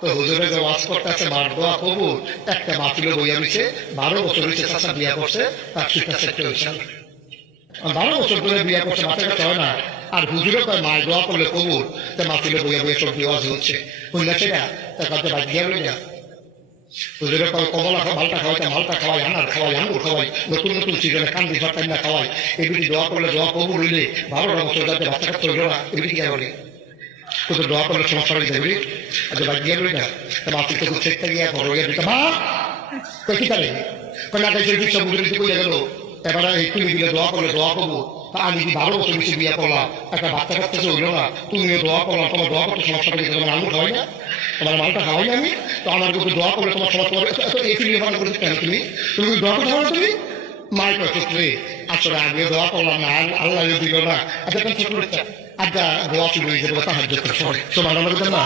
তো হুজুরে যে ওয়াজ করতেছে মার দোয়া কবুল, একটা মাহফিলে বইয়া দিছে, 12 বছর হয়েছে চাচা বিয়া করছে, তার শিক্ষা সেক্টর হয়েছে 12 বছর ধরে বিয়া করছে, মাথা কাছে হয় না। আর হুজুরে কয় মায়ের দোয়া করলে কবুল, তা মাহফিলে বইয়া বইয়া সব ওয়াজ হচ্ছে, বুঝলা সেটা তার কাছে বাদ দিয়া লই না। হুজুরে কয় কমলা মালটা খাওয়াইতে মালটা খাওয়াই, আনার খাওয়াই, আঙ্গুর খাওয়াই, নতুন নতুন সিজনে কান্দি ভাতাই না খাওয়াই, এগুলি দোয়া করলে দোয়া কবুল হইলে 12 বছর যাতে বাচ্চা কাচ্চা হইল না, এগুলি কে বলে তো দোয়া করলে সমস্যা হয়ে যাবে। আচ্ছা বাদ দিয়া লই না, মাহফিল থেকে চেষ্টা গিয়া ঘর হয়ে দিতে মা কই কি তারে কই না কাছে সব বুঝে দিতে কই গেল। এবারে একটু মিলে দোয়া করলে দোয়া করবো, তা আমি কি 12 বছর বেশি বিয়া করলাম, একটা বাচ্চা কাচ্চা হইল না, তুমিও দোয়া করলাম, তোমার দোয়া করতে সমস্যা করে তোমার আলু খাওয়াই না, তোমার মালটা খাওয়াই না আমি, তো আমার কিন্তু দোয়া করলে তোমার সমস্যা হবে। এই ফিরে ভালো করে কেন তুমি তুমি দোয়া করতে পারো তুমি মায়ের ক্ষেত্রে আসলে আগে দোয়া করলাম না, আল্লাহ দিল না। আচ্ছা ছোট আচ্ছা দোয়া শুরু হয়ে যাবে, সাহায্য করে সবাই সব আলাদা না।